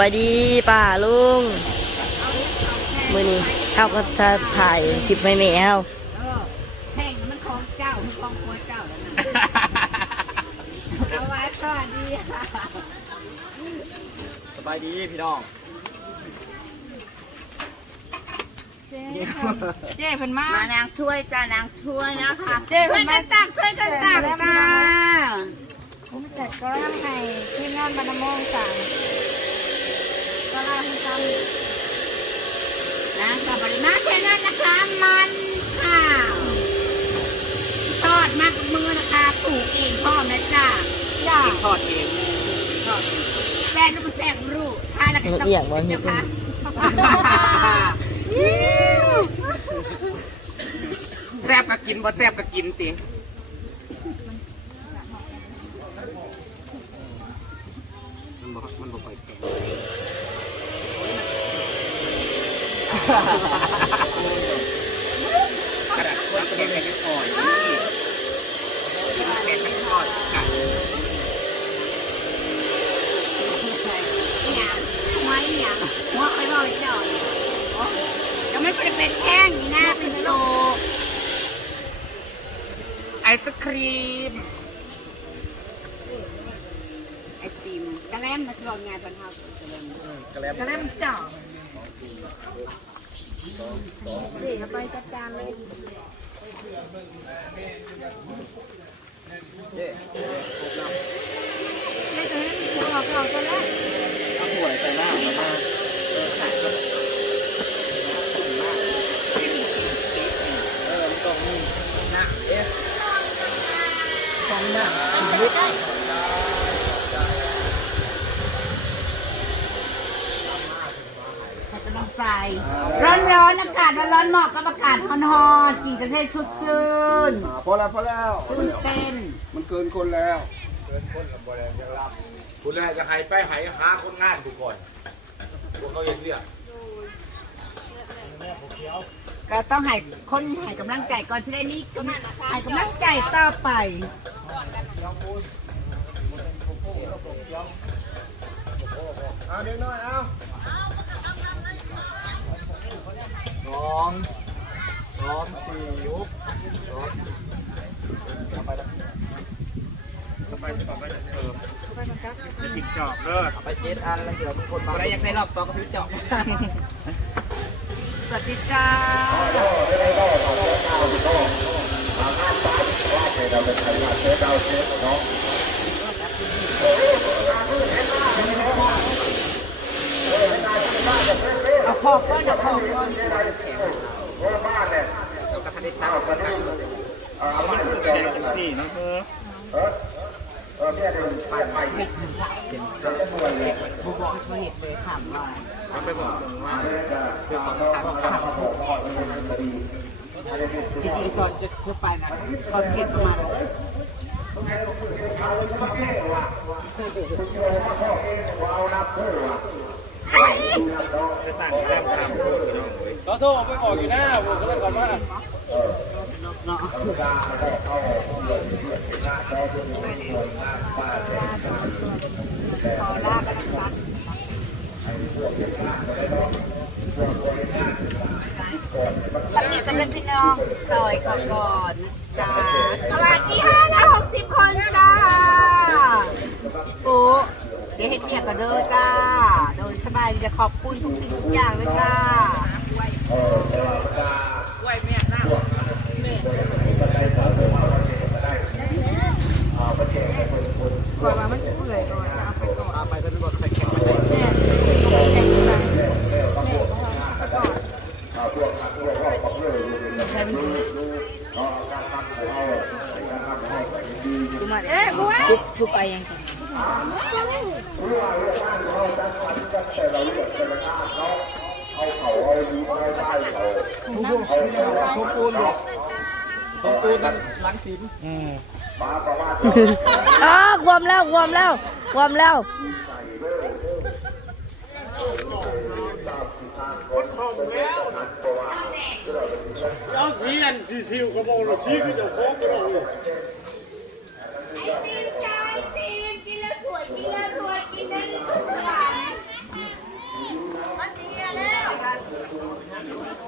บายดีป้าลุงมือนี้เขาก็จะถ่ายคลิปให้แม่เฮาแห้งมันของเจ้ามันของครัวเจ้าแล้วนะเอาไว้สวัสดีค่ะสบายดีพี่น้องเจ๊เพิ่นมามานางช่วยจ้านางช่วยนะคะเจ๊ช่วยกันตักช่วยกันตักจ้าผมจัดก็ร่างให้ทีมงานบรรณมงสั่งก็ ลาคุณทนะกับบริมาแค่นั้นนะคะ มันค่ะทอดมากกับมือนะคะปลูกเองพ่อแม่จ้าำอย่าทอดเองแซ่บลูกแซ่บรู้ทานแล้วก็ต้องเอียงบ่เฮ็ดจ้าแซ่บก็กินบ่แซ่บก็กินติมันบ่มันบ่ค่อยแข็ง กระดาษคนตัวเองยังอ่อนนี่กินเป็นไม่ทอดค่ะอย่างไว้อย่างหัวไอ้บ่อยเจ้าเนี่ยอ๋อจะไม่เป็นแห้งนี่นะเป็นโลไอศครีมไอติมกระแลมมาลองงานตอนเช้ากระแลมก็เล่มจ่า เจ๊ไปจัดการเลยไม่เคยหัวเราเราจะแรกเอาหัวใส่หน้าแล้วมาเออขาดก็เออมันต้องหน้าเอ๊ะต้องหน้าชีวิต ให้กำลังใจ ร้อนๆอากาศร้อนๆเหมาะกับอากาศฮอนๆกินกระเทศชุดชื่นอ่าพอแล้วพอแล้วตื่นเต้นมันเกินคนแล้วคุณแรกจะให้ไปให้หาคนงานดูก่อนพวกเขาเห็นเรื่องก็ต้องให้คนให้กำลังใจก่อนที่ได้นี้ก็ให้กำลังใจต่อไปเอาเด็กน้อยเอา ส องสองสี่ยุบสองเอไปแล้วเอไปต่อไปเออจะติดจอบเลิกเอาไปเจ็ดอันแล้วเดี๋ยวทุกคนมาได้ยังได้รอบสองก็ติดจอบสวัสดีจ้าเอาพอก่อนเอาพอก่อนเราก็ทันได้ตั้งกันนะเอามันคือแข่งจังสี่เนาะเออบุบอกเขาเห็นเลยถามว่าเอาไปบอกมึงว่าคือของทางทางจริงๆก่อนจะจะไปนะตอนเก็บมาจะสั่ งแรมตามพูดกับน้องเว้ยต่อโทษไปบอกอยู่หน้าผมก็เลยกลับมาสวัสดีกันเป็นพี่น้องซอยก่อนก่อนจ้าสวัสดีห้าร้อยหกสิบคนจ้าโอ้เดี๋ยวเห็นเมียกันเด้อจ้า ดยสบายดีจะขอบคุณทุกสิ่งทุกอย่างเลยจ้าก่อนมามันเปื่อยก่อน อืมอ้าววมแล้ววมแล้ววมแล้วเอาสีอันสีสิวกระโปรงสีคือเจ้าของกระโปไอติมจ้าไติมกินแล้วสวยกินแล้วรวยกินแล้ทุกอย่มาเชีแล้ว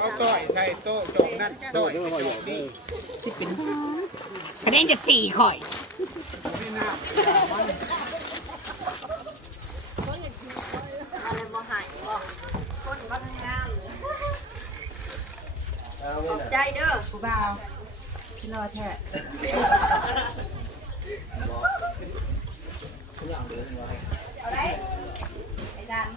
เอาต้อยใส่โต๊ะจงนั่นต้อยไปจนี่ประเด็นจะตีข่อยอะไรบ่หายบ่คนบ้านงามขอบใจเด้อผู้บ่าวพี่รอแท้เอาได้ ไอ้ดัน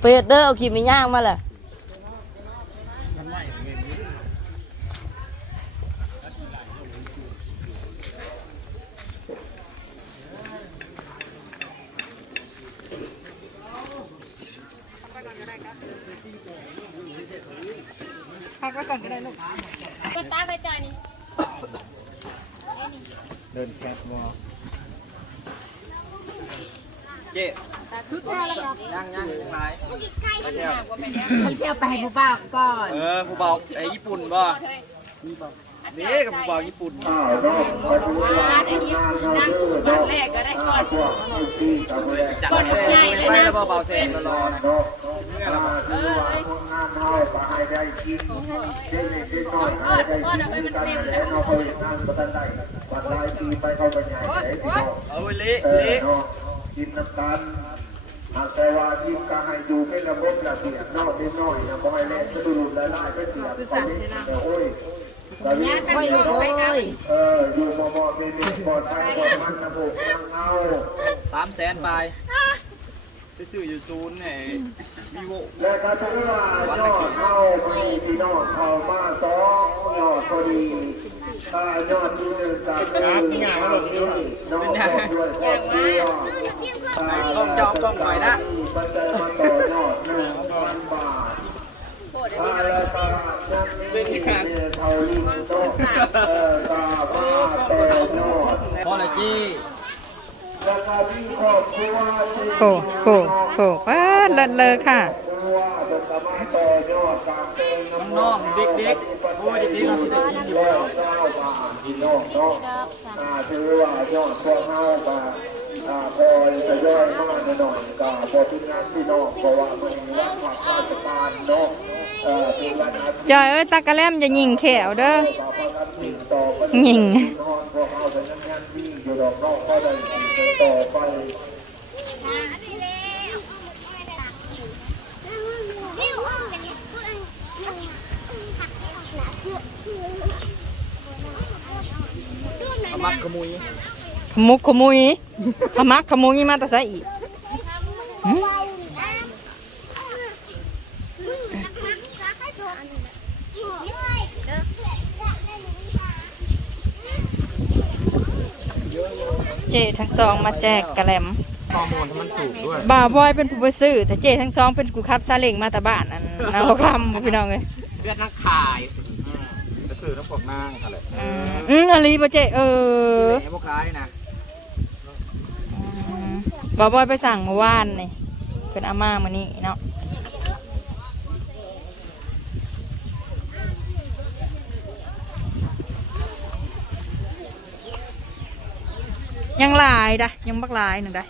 เป็ดเด้อเอาขีดมีย่างมาแหละ พักไว้ก่อนก็ได้ลูกกดตาไปจอยนี่เดินแคสบอลเจ๊ทุกอย่างแล้วครับย่างย่างยังไงไปเที่ยวพี่เที่ยวไปให้ผู้บ่าวก่อน เออผู้เบาไอ้ญี่ปุ่นบ่ นี่กับผู้เบาญี่ปุ่นจัดใหญ่เลยนะเบาๆเซนรอนะนี่แหละครับเอาไว้เละเละกินน้ำตาลหากแต่ว่ายิ้มกาให้ดูไม่ระบบระเบียบนอกนิดหน่อยนะบ่ให้เล่นสะดุดละลายไม่เสียคือสั่นเลยนะโอ้ย ตอนนี้โอ้ยลูกโอ้ยเอออยู่มอมอมีมีปลอดภัยปลอดมันนะผมนั่งเอาสามแสนไปไปซื้ออยู่ศูนย์ไอ้วีโวและก็ถือว่ายอดเข้ามาพี่น้องเข้ามาสองยอดพอดีถ้ายอดที่หนึ่งจากหนึ่งน้องบอกด้วยครอบครัวต้องจองต้องหน่อยนะปัจจัยมาต่อยอดหนึ่งพันบาท ถ้าแล้วก็ยังมีเลิงโตเออตาบ้าแต่ยอดพอละจี้แล้วก็ที่ครอบครัวที่โผโผโผป้าเลิศเลยค่ะน้องเด็กๆโอ้ยเด็กๆเราสิได้กินอยู่แล้แล้ววเจ้าบาทพี่น้องเนาะอ่าถือว่ายอดพวกเฮาก็อ่าพอจะย่อยมากหน่อยก็พอที่งานพี่น้องเพราะว่ามันวันพักราชการเนาะ เอ่อเป็นวันอาทิตย์จอยเอ้ยตากระแลมจะยิงแขวเด้อต่อไปกันติดต่อไปยิงพี่น้องพวกเฮาเป็นงานที่อยู่ดอกนอกก็ได้ติดต่อไปขมักขมุยขมุกขมุยขมักขมุยมาแตะไซอีก เจทั้งสองมาแจกกระแลมข้อมูลที่มันถูกด้วยบ่าวบอยเป็นผู้ไปซื้อแต่เจทั้งสองเป็นกูขับซาเล้งมาแต่บ้านอันเอาคำพี่น้องเลยเลือดนักขายจะซื้อทั้งพวกนางค่ะเลยอืมอืมอะไรบ่เจเออไอ้พวกขายนะอืมบ่าวบอยไปสั่งเมื่อวานนี่เป็นอาม่ามื้อนี้เนาะ ยังหลายดะยังบักหลายหนึ่งได้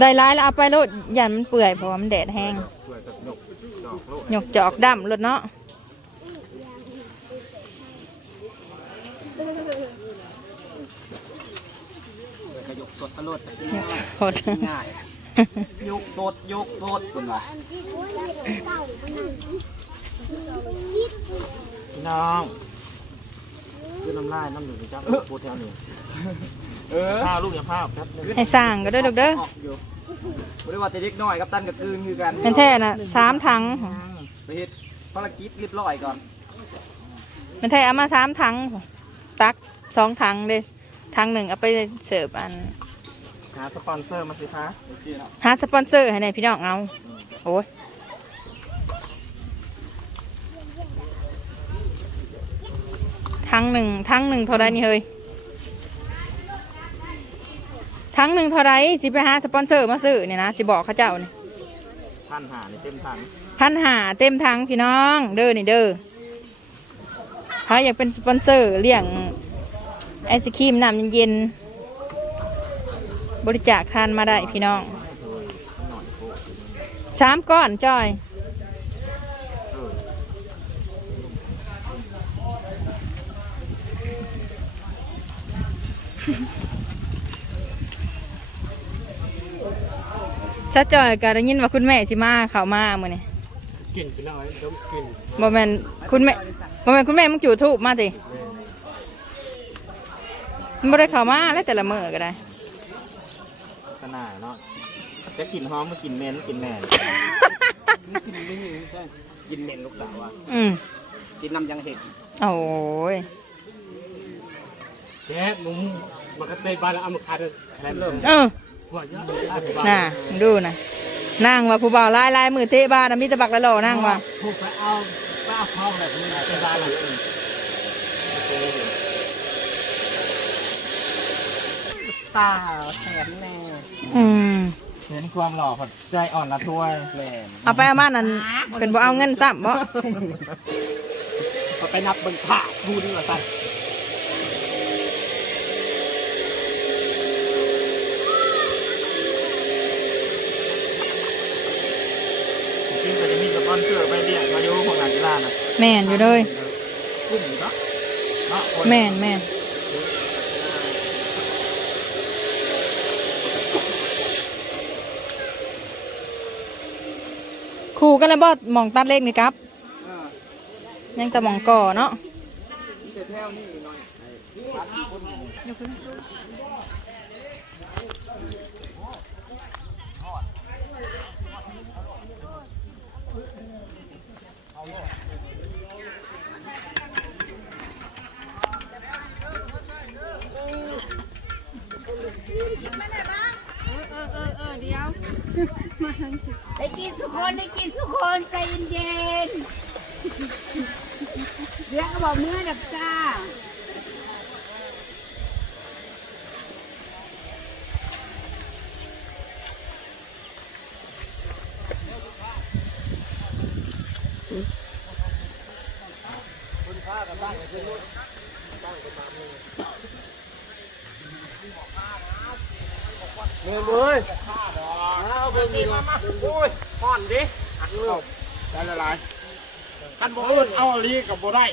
ได้หลายแล้วเอาไปโลดยันมันเปื่อยเพราะว่ามันแดดแห้งเพื่อจะหยกดอกโลดหยกจอกดำรถเนาะเพื่อจะหยกสดตะโลดจะกินหยกสดง่ายหยกสดหยกสดคุณว่าพี่น้อง คือน้ำลายน้ำหนึ่งจ้าพูดแถวนี้เออข้าวลูกอย่าพลาดครับให้สร้างก็ได้ดอกเด้อออกอยู่บ่ได้ว่าแต่เด็กน้อยกับตันกับคืนคือกันเป็นแท้น่ะสามถังไปเฮ็ดภารกิจเรียบร้อยก่อนเป็นแท้เอามาสามถังตักสองถังเลยถังหนึ่งเอาไปเสิร์ฟอันหาสปอนเซอร์มาสิคะโอเคเนาะหาสปอนเซอร์ให้ในอยพี่น้องเอาโอ้ย ถังหนึ่งถังหนึ่งเท่าไรนี่เฮ้ยถังหนึ่งเท่าไรสิไปหาสปอนเซอร์มาซื้อเนี่ยนะสิบอกเขาเจ้านี่พันหาในเต็มถังพันหาเต็มทั้งพี่น้อง เด้อนี่เด้อถ้าอยากเป็นสปอนเซอร์เลี้ยงไอศครีมน้ำเย็นๆบริจาคทานมาได้พี่น้องสามก้อนจอย ชาจอยก็ได้ยินว่าคุณแม่สิมาเข้ามามื้อนี้กินไปแล้วเดี๋ยวกินบ่แม่นคุณแม่บ่แม่นคุณแม่มึงจูดทูบมาติมันบ่ได้เข้ามาแล้วแต่ละมื้อก็ได้ขนาดเนาะจะกินหอมมากินเมนกินแม่กินนี่ใช่กินเมนลูกสาวอะอืมกินน้ำยังเห็ดโอ้ย แจ๊มึงมันก็เตะบ้านแล้วเอามาคัดอะไรเริ่มเออว่าเยอะน่ะมึงดูนะนั่งว่าผู้บ่าวลายลายมือเตะบ้านน่ะมีแต่บักละโลนั่งว่าพูดไปเอาไปเอาเข้าแบบนี้เตะบ้านหลังอื่นตาแสนแน่อืมเห็นความหล่อผัดใจอ่อนละถ้วยแม่เอาไปเอามานั่นเป็นบ่เอาเงินซ้ำบ่พอไปนับเบิ่งผ้าพูดดีกว่าใส่จริงๆก็จะมีสป อนเซอร์ไปเรียกมาอยู่ของงานกีฬานะแม่นอยู่เลยกุ้งเนาะเนาะคนแม่นแม่นคู่กันแล้วบ่หมองตัดเล็กนี่ครับยังแต่หมองก่อเนาะได้ คนได้กินทุกคนใจเย็นๆเดี๋ยวก็บอกเมื่อดับจ้าเงินเลยเอาเบิ่งดีกว่าโอ้ย ห่อนดิอักเลิกได้ละลายคันบ่เอิ้นเอาอลีกับบ่ได้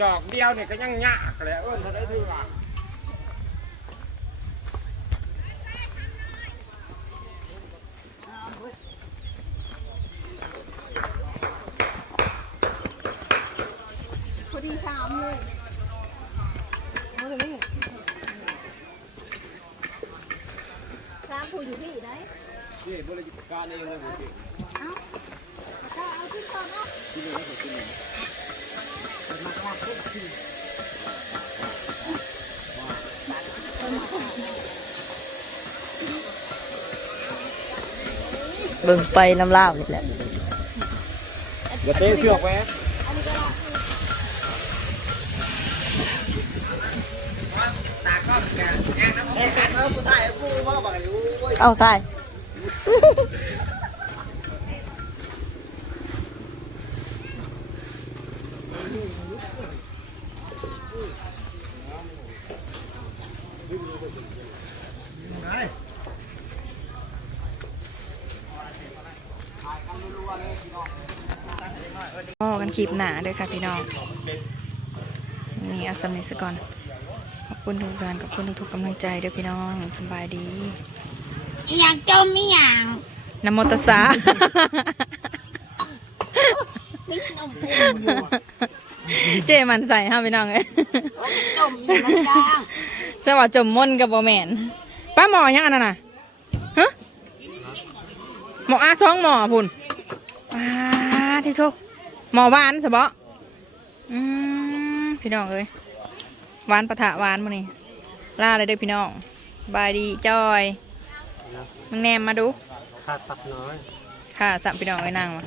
จอกเดียวเนี่ยก็ยังยากเลยเอิ้นเท่าได้ถือว่า เองเลยผมสิเบิ่งไปน้ำลาวนี่แหละอย่าเตะเชือกแว้เอาตาย ลิปหนาเด้วยค่ะพี่น้องนี่เอาสำเนียงซะก่อน ขอบคุณทุกการขอบคุณทุกๆกำลังใจเด้อพี่น้องสบายดีอีหยังจมอีหยังนะโมตัสสะนี่นมพุ่งอยู่เจมันใส่ห้าพี่น้องเอ้ยจมอยู่มันดังสวัสดีจมม่นกับโบแมนป้าหมอยังอันนั้นน่ะฮะหมออาช่องหมอพุ่นอาที่โท หมอหวานสบะอืมพี่น้องเอ้ยหวานปะทะหวานมานี่ล่าเลยเด้อพี่น้อง สบายดีจอยมึงแนมมาดู ขาดตักน้อย ค่ะสัมพี่น้องไว้นั่งมา